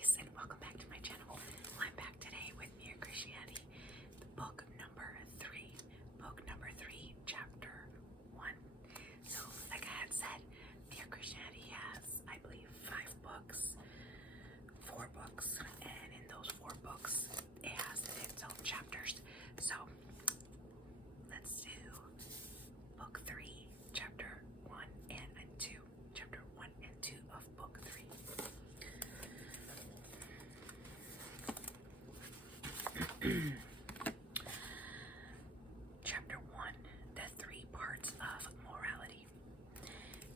guys, and welcome back to my channel. I'm back today with Mere Christianity, book number 3. Book number 3, chapter 1. So, like I had said, Mere Christianity has, I believe, 4 books, and in those 4 books, it has its own chapters. So, let's do book 3, chapter 1 and 2. Chapter 1 and 2 of book 3. Chapter 1, the 3 parts of morality.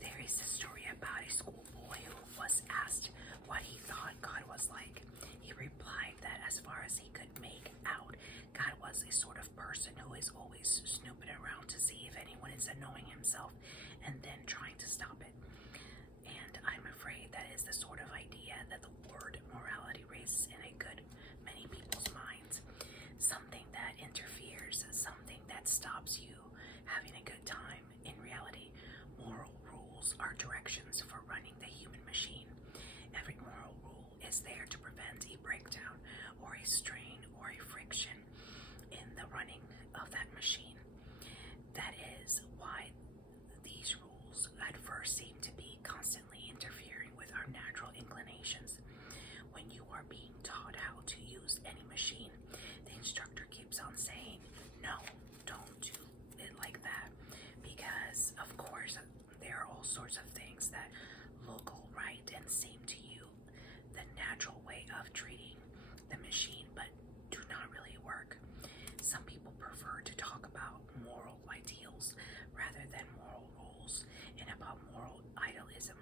There is a story about a schoolboy who was asked what he thought God was like. He replied that as far as he could make out, God was a sort of person who is always snooping around to see if anyone is annoying himself and then trying to stop it. And I'm afraid that is the sort of idea that the word morality raises in a good many people's minds. Something that interferes, something that stops you having a good time. In reality, moral rules are directions for running the human machine. Every moral rule is there to prevent a breakdown or a strain or a friction in the running of that machine. That is why these rules at first seem to be constantly interfering with our natural inclinations. When you are being taught how to use any machine, the instructor keeps on saying, no, don't do it like that, because of course there are all sorts of things that look all right and seem to you the natural way of treating the machine, but do not really work. Some people prefer to talk about moral ideals rather than moral rules, and about moral idealism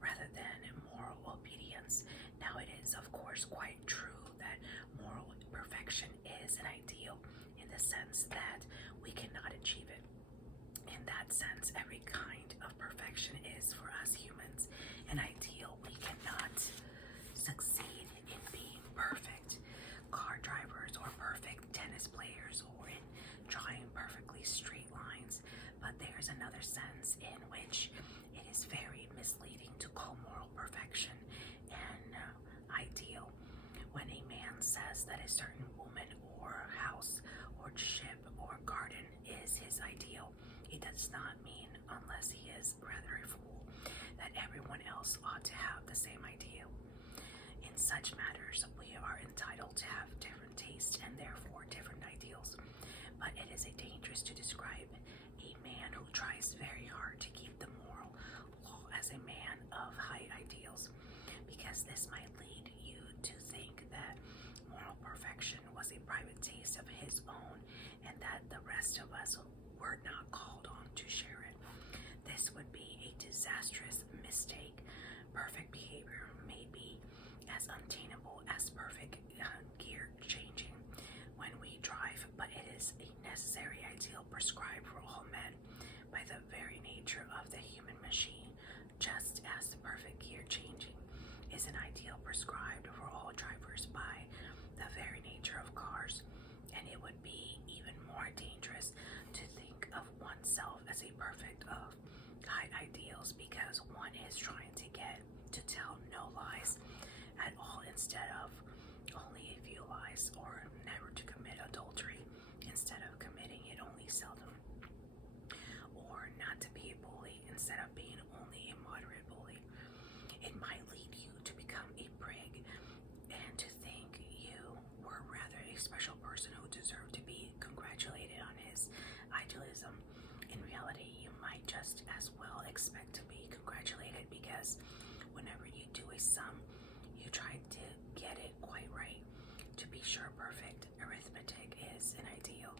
rather than moral obedience. Now, it is of course quite true that moral perfection is an ideal in the sense that we cannot achieve it. In that sense, every kind of perfection is, for us humans, an ideal. We cannot succeed in being perfect car drivers or perfect tennis players or in drawing perfectly straight lines, but there's another sense in which it is very misleading to call moral perfection an ideal. When a man says that a certain woman or house or ship or garden is his ideal, it does not mean, unless he is rather a fool, that everyone else ought to have the same ideal. In such matters, we are entitled to have different tastes and therefore different ideals, but it is dangerous to describe a man who tries very hard to keep the moral law as a man of high ideals, because this might lead you to think that moral perfection was a private taste of his own and that the rest of us were not called on to share it. This would be a disastrous mistake. Perfect behavior may be as unattainable as perfect gear changing when we drive, but it is a necessary ideal prescribed for all men by the very nature of the human machine, just as the perfect gear changing is an ideal prescribed for all drivers by the very nature of cars. And it would be even more dangerous to think of oneself as a perfect of high ideals, because one is trying to get to tell no lies at all instead of only a few lies, or never to commit adultery instead of committing it only seldom, or not to be a bully instead of being only a moderate bully. It might lead you to become a prig and to think you were rather a special person who deserved to be congratulated on his idealism. In reality, you might just as well expect to be congratulated, because whenever you do a sum, you try to get it quite right. To be sure, perfect arithmetic is an ideal.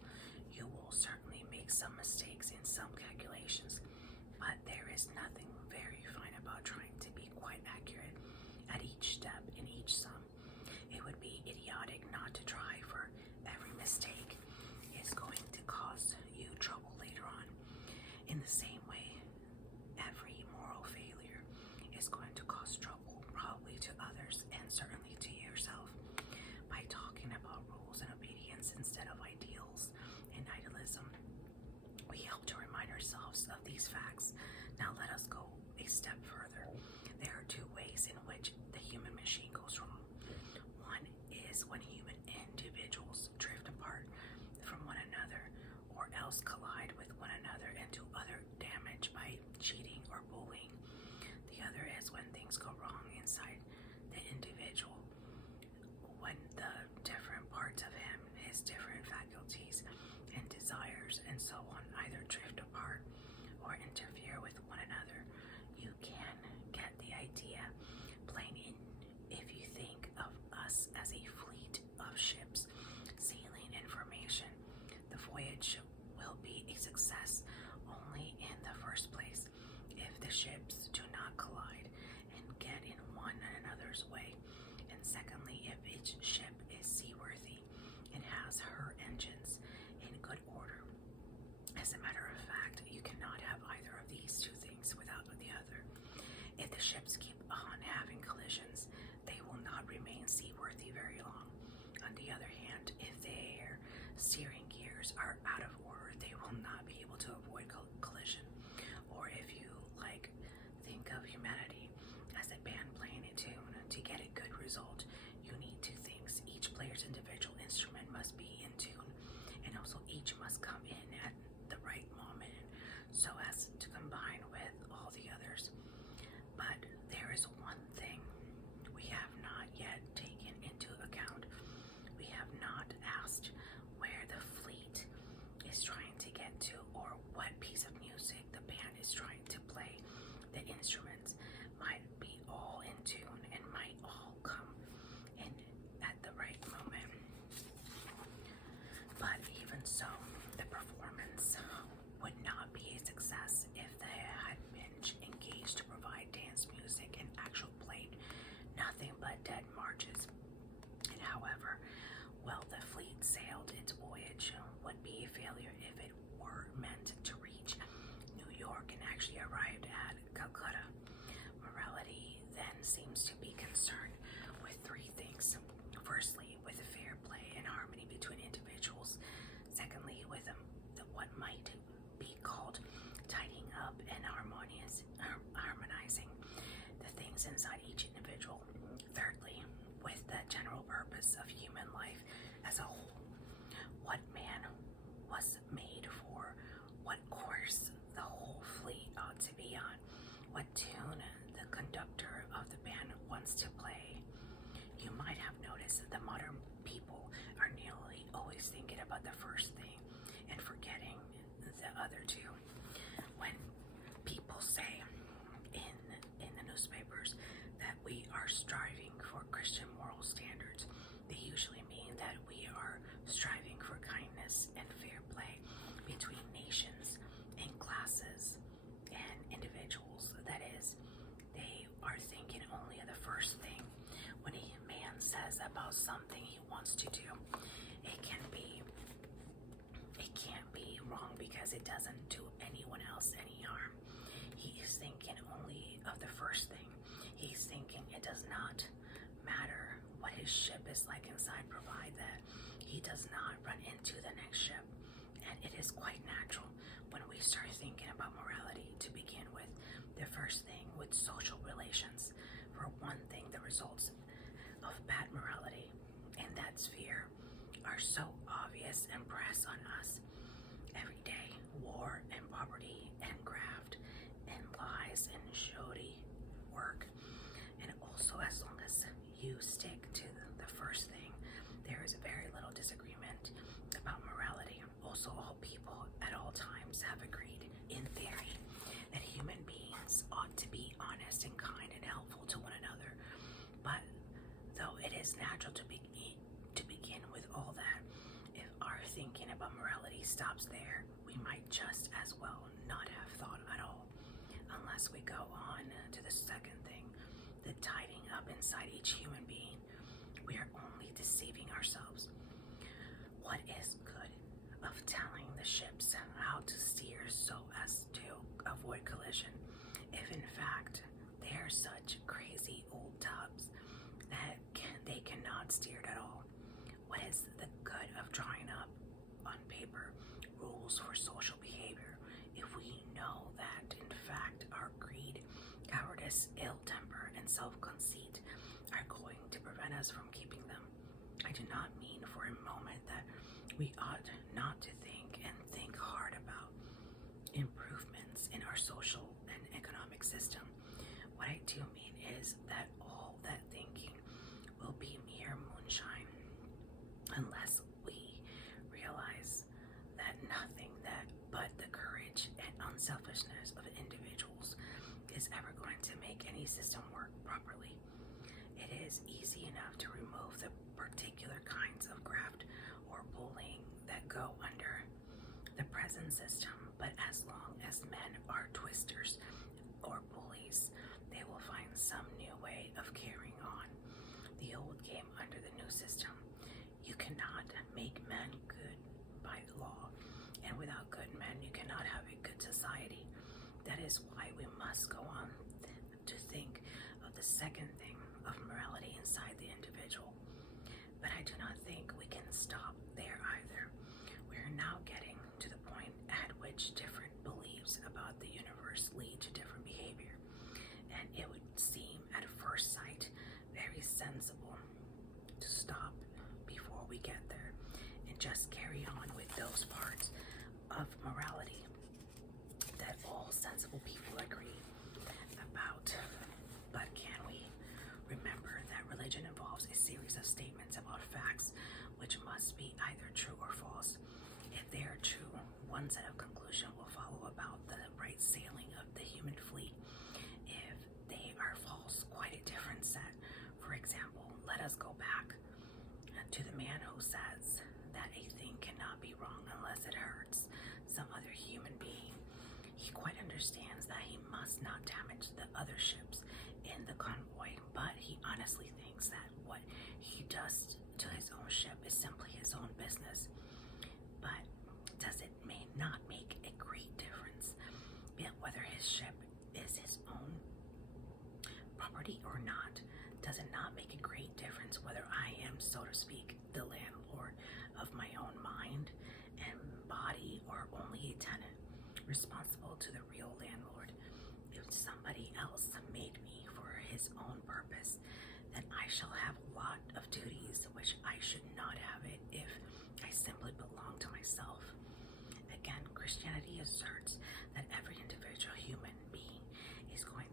You will certainly make some mistakes in some calculations, but there is nothing very fine about trying to be quite accurate at each step in each sum. It would be idiotic not to try, for every mistake is going to cause you trouble later on. In the same way, every moral failure is going to cause trouble, probably to others and certainly to yourself. By talking about rules what tune the conductor of the band wants to play. You might have noticed that the modern people are nearly always thinking about the first thing and forgetting the other two. When people say in the newspapers that we are striving for Christian moral standards, they usually mean that we are striving for kindness and fair play between nations and classes and individuals. That is, they are thinking only of the first thing. When a man says about something he wants to do, it can't be wrong because it doesn't do anyone else any harm. He is thinking only of the first thing. He's thinking it does not matter what his ship is like inside, provide that he does not run into the next ship. And it is quite natural when we start thinking about morality to begin with the first thing with social relations. For one thing, the results of bad morality in that sphere are so obvious and press on us every day. War and poverty and graft and lies and shoddy work. And also, as long as you stick to the first thing, there is very little disagreement about morality. Also, all people at all times have agreed, in theory, that human beings ought to be honest and kind and helpful to one another. But though it is natural to begin with all that, if our thinking about morality stops there, we might just as well not have thought at all, unless we go on to the second thing, the tidying up inside each human being. We are only deceiving ourselves. What is good of telling the ships how to steer so as to avoid collision, if in fact they are such crazy old tubs that they cannot steer at all? What is the good of drawing up on paper rules for social behavior if we know that in fact our greed, cowardice, ill temper, and self-conceit are going to prevent us from keeping them? I do not mean for a moment that we ought not to think hard about improvements in our social and economic system. What I do mean is that all that thinking will be mere moonshine unless we realize that nothing but the courage and unselfishness of individuals is ever going to make any system work properly. It is easy enough to remove the particular kinds of graft or bullying that go under the present system, but as long as men are twisters or bullies, they will find some new way of carrying on. The old came under the new system. You cannot make men good by the law, and without good men, you cannot have a good society. That is why we must go on to think of the second thing of morality inside the individual. But I do not think we can stop there either. We are now getting to the point at which different beliefs about the universe lead to different behavior. And it would seem at first sight very sensible to stop before we get there and just carry on with those parts of morality that all sensible people agree about. But can we remember that religion involves a series of statements about facts which must be either true or false? If they are true, one set of conclusion will follow about the right sailing of the human fleet. If they are false, quite a different set. For example, let us go back to the man who says that a thing cannot be wrong unless it hurts some other human being. He quite understands that he must not damage the other ships in the convoy, but he honestly thinks that what he does to his own ship is simply his own business. But does it may not make a great difference whether his ship is his own property or not? Does it not make a great difference whether I am, so to speak, the landlord of my own mind and body, or only a tenant responsible to the real landlord? If somebody else made me for his own purpose, then I shall have a lot of duties which I should not have it if I simply belong to myself. Again, Christianity asserts that every individual human being is going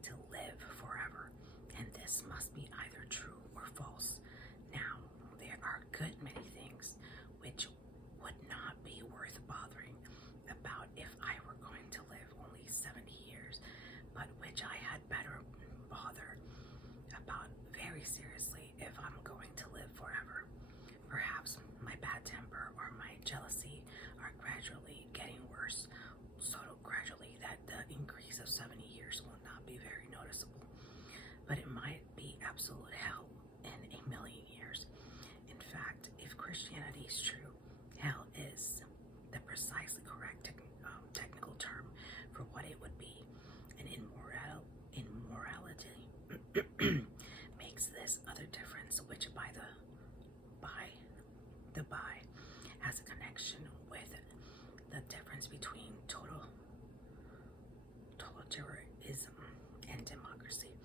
but it might be absolute hell in a million years. In fact, if Christianity is true, hell is the precisely correct technical term for what it would be. And immorality makes this other difference, which by has a connection with the difference between totalitarianism and democracy.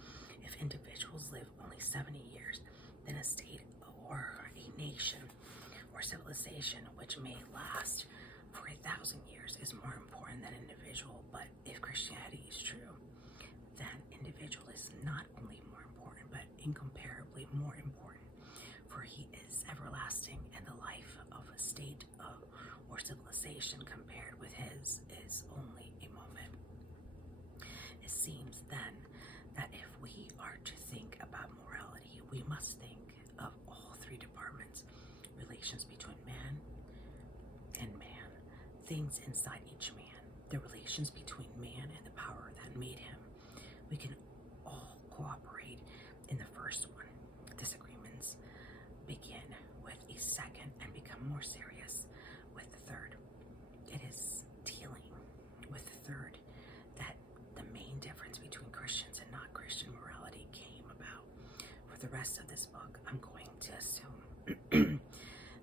If individuals live only 70 years, then a state or a nation or civilization which may last for 1,000 years is more important than individual. But if Christianity is true, then individual is not only more important, but incomparably more important, for he is everlasting, and the life of a state or civilization compared with his is only a moment. It seems then that if we are to think about morality, we must think of all three departments: relations between man and man, things inside each man, the relations between man and the power that made him. We can all cooperate in the first one. Disagreements begin with a second and become more serious with the third. It is dealing with the third that the main difference between Christians and not Christian morality came about. For the rest of this book, I'm going to assume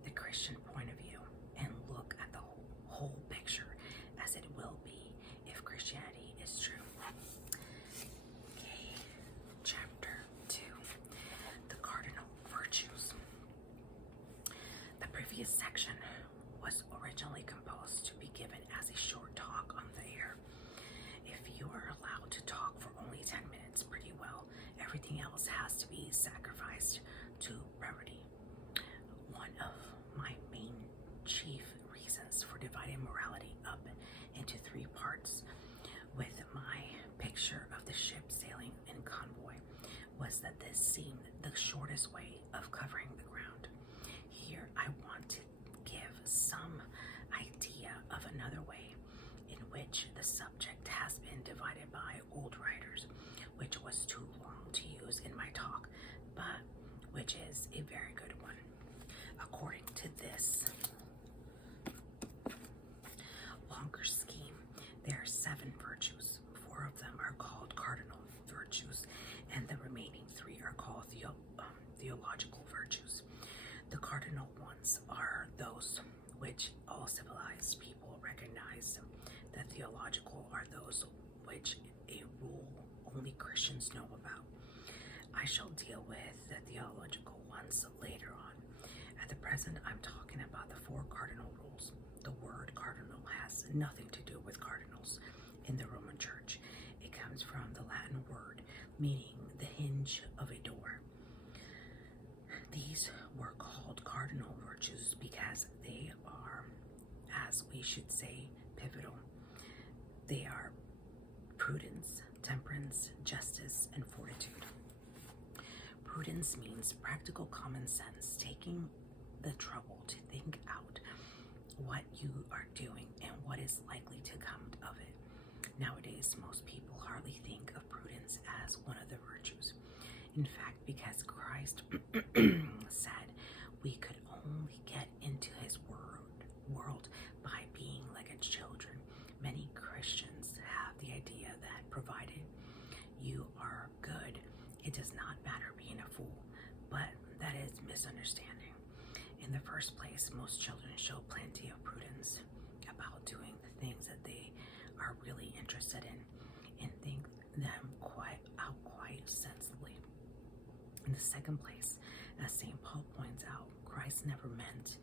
the Christian point of view and look at the whole picture as it will be if Christianity is true. Okay, chapter 2, the cardinal virtues. The previous section was originally composed to be given as a short talk on the air. If you are allowed to talk for only 10 minutes, pretty well, everything else has to be sacrificed to brevity. One of my main chief reasons for dividing morality up into 3 parts with my picture of the ship sailing in convoy was that this seemed the shortest way of covering the ground. Here I want to give some idea of another way in which the subject has been divided by old writers, which was too long to use in my talk, but which is a very good one. According to this longer scheme, there are 7 virtues. 4 of them are called cardinal virtues, and the remaining 3 are called theological virtues. The cardinal ones are those which all civilized people recognize. The theological are those which a rule only Christians know about. I shall deal with the theological ones later on. At the present, I'm talking about the 4 cardinal rules. The word cardinal has nothing to do with cardinals in the Roman Church. It comes from the Latin word meaning the hinge of a door. These were called cardinal virtues because they are, as we should say, pivotal. They are prudence, temperance, justice, and fortitude. Prudence means practical common sense, taking the trouble to think out what you are doing and what is likely to come of it. Nowadays, most people hardly think of prudence as one of the virtues. In fact, because Christ said we could only get into his world by being like a children, many Christians have the idea that provided you are good, it does not matter being a fool. But that is misunderstanding. In the first place, most children show plenty of prudence about doing the things that they are really interested in and think them quite sensibly. In the second place, as St. Paul points out, Christ never meant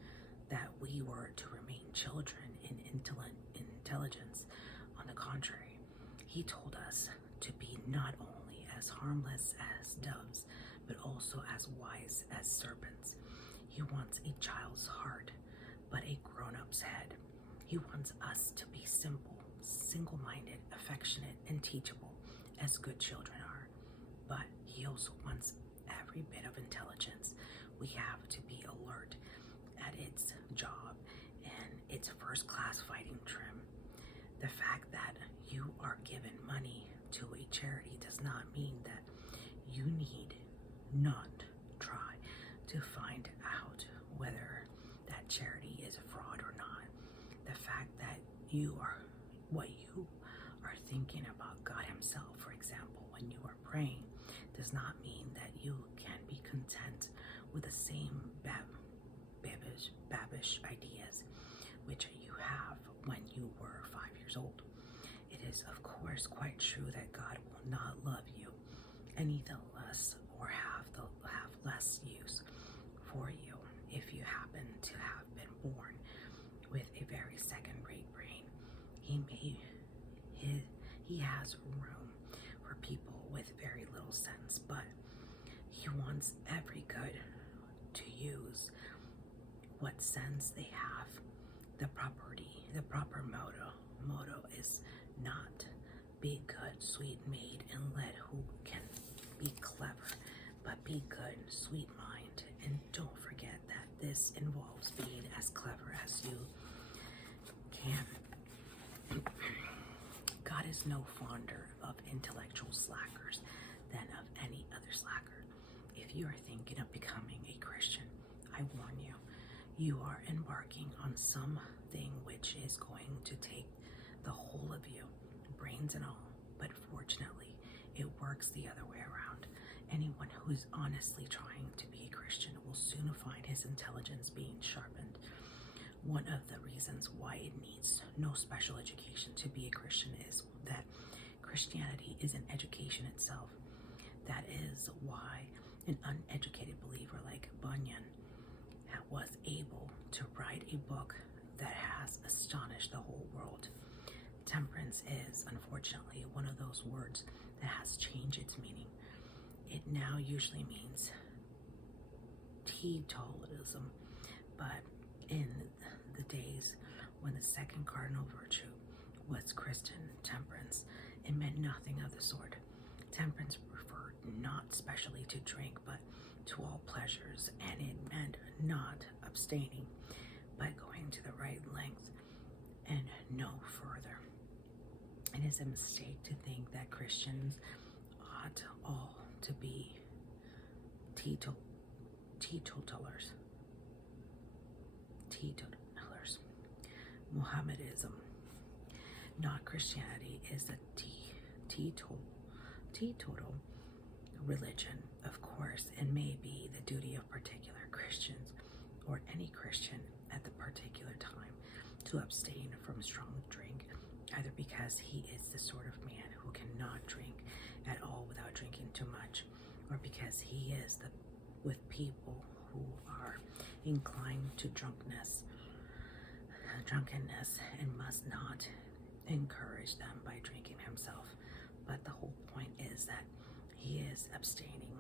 that we were to remain children in intelligence. On the contrary, he told us to be not only as harmless as doves, but also as wise as serpents. He wants a child's heart, but a grown-up's head. He wants us to be simple, single-minded, affectionate, and teachable, as good children are. But he also wants every bit of intelligence. We have to be alert at its job and its first-class fighting trim. The fact that you are given money to a charity does not mean that you need not try to find out whether that charity is a fraud or not. The fact that you are what you are thinking about God Himself, for example, when you are praying, does not mean that you can be content with the same babish ideas which you have when you were 5 years old. It is, of course, quite true that God will not love you any the less or have less use for you if you happen to have been born with a very second-rate brain. He has room for people with very little sense, but He wants every good to use what sense they have. The proper motto is not be good, sweet maid, and let who can be clever, but be good, sweet mind, and don't forget that this involves being as clever as you can. God is no fonder of intellectual slackers than of any other slacker. If you are thinking of becoming a Christian, I warn you, you are embarking on something which is going to take the whole of you, brains and all. But fortunately, it works the other way around. Anyone who is honestly trying to be a Christian will soon find his intelligence being sharpened. One of the reasons why it needs no special education to be a Christian is that Christianity is an education itself. That is why an uneducated believer like Bunyan was able to write a book that has astonished the whole world. Temperance is, unfortunately, one of those words that has changed its meaning. It now usually means teetotalism, but in the days when the second cardinal virtue was Christian temperance, it meant nothing of the sort. Temperance referred not specially to drink, but to all pleasures, and it meant not abstaining, but going to the right length and no further. It is a mistake to think that Christians ought all to be teetotalers. Mohammedanism, not Christianity, is a teetotal religion. Of course, it may be the duty of particular Christians or any Christian at the particular time to abstain from strong drink, either because he is the sort of man who cannot drink at all without drinking too much, or because he is with people who are inclined to drunkenness and must not encourage them by drinking himself. But the whole point is that he is abstaining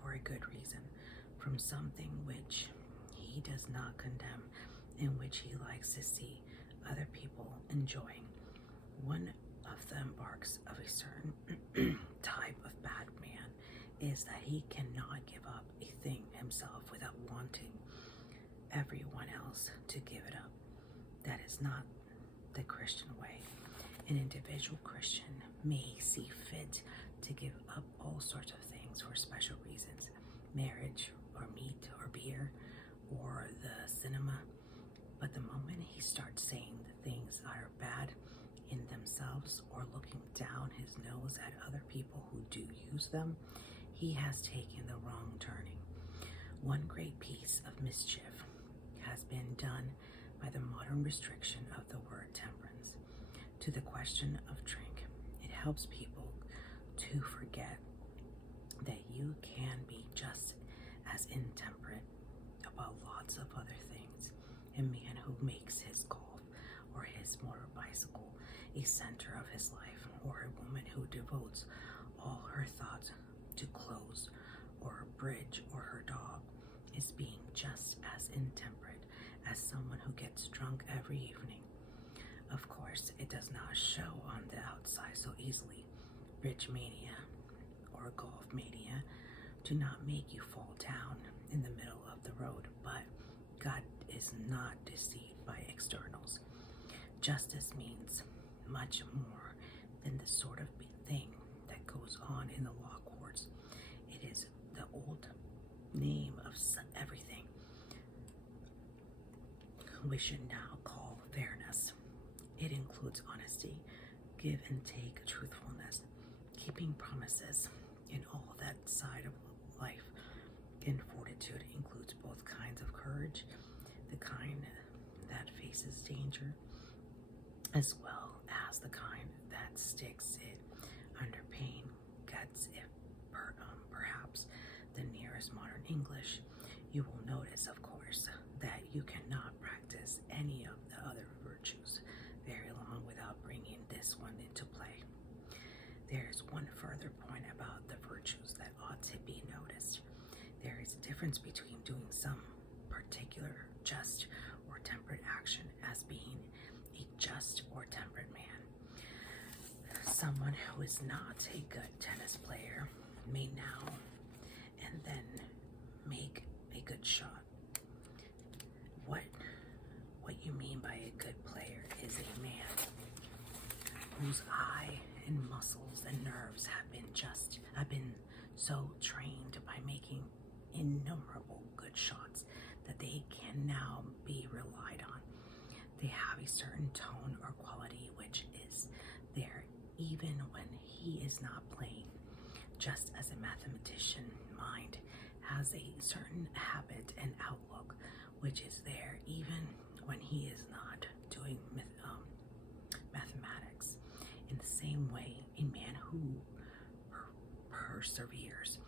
for a good reason from something which he does not condemn, in which he likes to see other people enjoying. One of the marks of a certain type of bad man is that he cannot give up a thing himself without wanting everyone else to give it up. That is not the Christian way. An individual Christian may see fit to give up all sorts of things for special reasons, marriage or meat or beer or the cinema, but the moment he starts saying the things that are bad in themselves or looking down his nose at other people who do use them, he has taken the wrong turning. One great piece of mischief has been done by the modern restriction of the word temperance to the question of drink. It helps people to forget that you can be just as intemperate about lots of other things. A man who makes his golf or his motor bicycle a center of his life, or a woman who devotes all her thoughts to clothes or a bridge or her dog, is being just as intemperate as someone who gets drunk every evening. Of course, it does not show on the outside so easily. Bridge mania or golf mania do not make you fall down in the middle of the road, but God is not deceived by externals. Justice means much more than the sort of thing that goes on in the law courts. It we should now call fairness. It includes honesty, give and take, truthfulness, keeping promises in all that side of life. And fortitude includes both kinds of courage, the kind that faces danger, as well as the kind that sticks it under pain, guts, if perhaps the nearest modern English. You will notice, of course, that you cannot practice any of the other virtues very long without bringing this one into play. There is one further point about the virtues that ought to be noticed. There is a difference between doing some particular just or temperate action as being a just or temperate man. Someone who is not a good tennis player may now and then make a good shot. What you mean by a good player is a man whose eye and muscles and nerves have been so trained by making innumerable good shots that they can now be relied on. They have a certain tone or quality which is there even when he is not playing, just as a mathematician mind has a certain habit and outlook which is there even when he is not doing mathematics. In the same way, a man who perseveres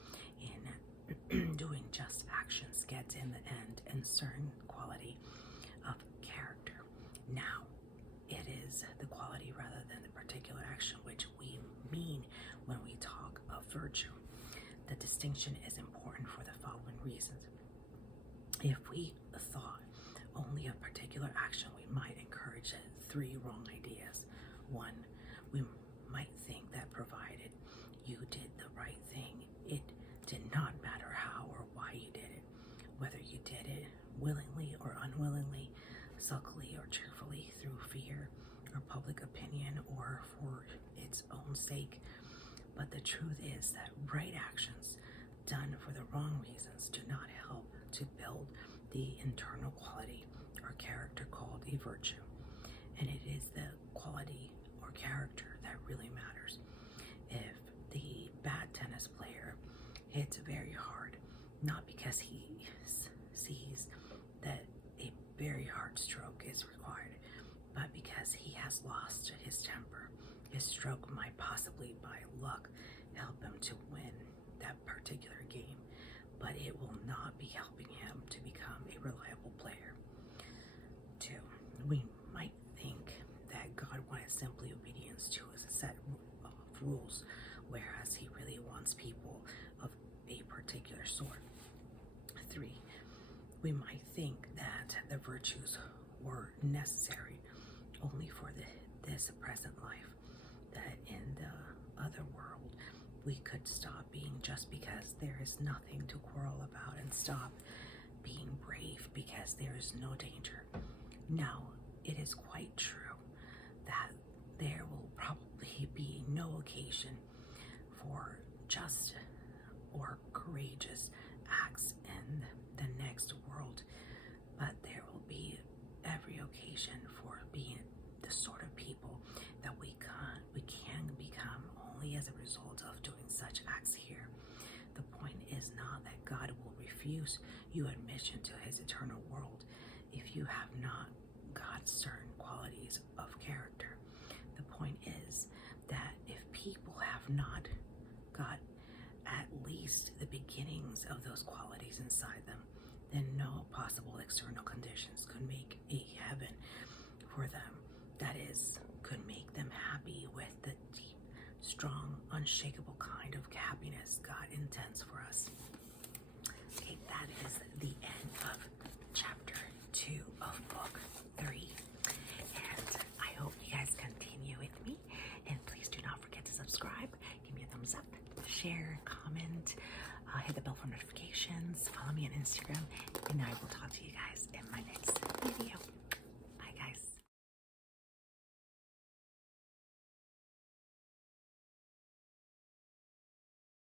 in doing just actions gets in the end a certain quality of character. Now, it is the quality rather than the particular action which we mean when we talk of virtue. The distinction is important for the following reasons. If we thought only of particular action, we might encourage three wrong ideas. One, we might think that provided you did the right thing, it did not matter how or why you did it, whether you did it willingly or unwillingly, sulkily or cheerfully, through fear or public opinion or for its own sake. But the truth is that right actions done for the wrong reasons do not help to build the internal quality or character called a virtue. And it is the quality or character that really matters. If the bad tennis player hits very hard, not because he sees that a very hard stroke is required, but because he has lost his temper, his stroke might possibly by luck help him to win that particular game, but it will not be helping him to become a reliable player. 2, we might think that God wanted simply obedience to a set of rules, whereas he really wants people of a particular sort. 3, we might think that the virtues were necessary only for this present life, that in the other world we could stop being just because there is nothing to quarrel about, and stop being brave because there is no danger. Now, it is quite true that there will probably be no occasion for just or courageous acts in the next world, but there will be every occasion for being the sort of people that we can become only as a result of doing such acts here. The point is not that God will refuse you admission to his eternal world if you have not got certain qualities of character. The point is that if people have not got at least the beginnings of those qualities inside them, then no possible external conditions could make a heaven for them. That is, could make them happy with the deep, strong, unshakable kind of happiness God intends for us. Okay, that is the end of chapter 2 of book 3. And I hope you guys continue with me. And please do not forget to subscribe, give me a thumbs up, share, comment, hit the bell for notifications, follow me on Instagram, and I will talk to you guys in my next video.